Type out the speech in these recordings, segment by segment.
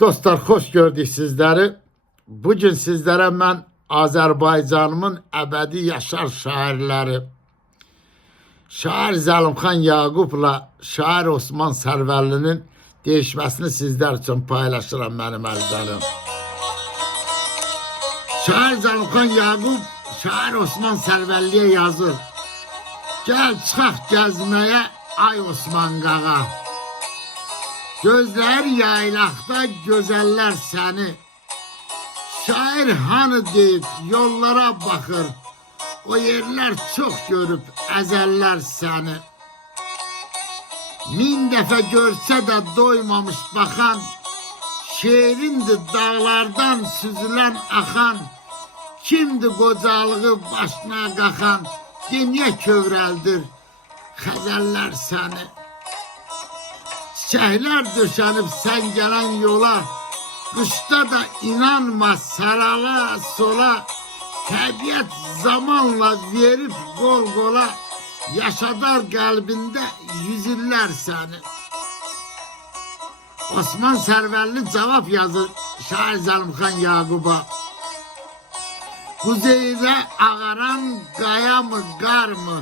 Dostlar, hoş gördük sizleri. Bugün sizlere ben Azerbaycanımın ebedi yaşar şairleri Şair Zəlimxan Yaqub'la Şair Osman Sərvəllinin değişmesini sizler için paylaşıram benim əzəlim. Şair Zəlimxan Yaqub Şair Osman Sərvəlliyə yazır. Gel çıxaq gəzməyə ay Osman qağa. Gözler yaylaqda gözeller seni. Şair hanı deyip yollara bakır. O yerler çok görüp ezeller seni. Min defa görse de doymamış bakan. Şiirindi dağlardan süzülen akan. Kimdi qocalığı başına qaxan. Dünya kövrəldir xəzəllər səni. Çiçəklər döşənib sən gələn yola. Qışda da inanma sarala sola. Təbiət zamanla verib qol qola. Yaşadar qəlbində yüzillər səni. Osman Sərvəlli cavab yazır Şair Zəlimxan Yaqub'a. Kuzeydə ağaran qaya mı, qar mı?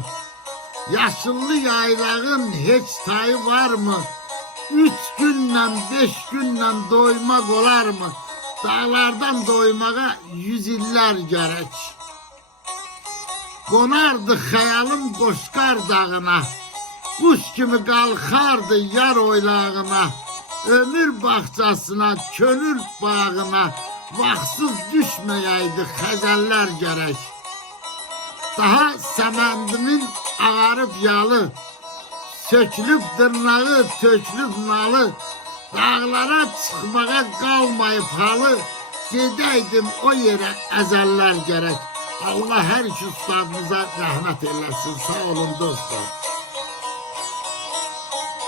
Yaşıllı yaylağın heç tayı var mı? 3 günlə, 5 günlə doymaq olar mı? Dağlardan doymağa 100 illər gərək. Qonardı xəyalım Qoşqar dağına. Quş kimi qalxardı yar oylağına. Ömür bağçasına, könül bağına. Vaxtsız düşməyəydi xəzəllər gərək. Daha səməndimin ağarıb yalı. Sökülüb dırnağı, tökülüb nalı. Dağlara çıxmağa qalmayıb halı. Gedəydim o yerə əzəllər gərək. Allah hər iki ustadımıza rəhmət eləsin. Sağ olun dostlar.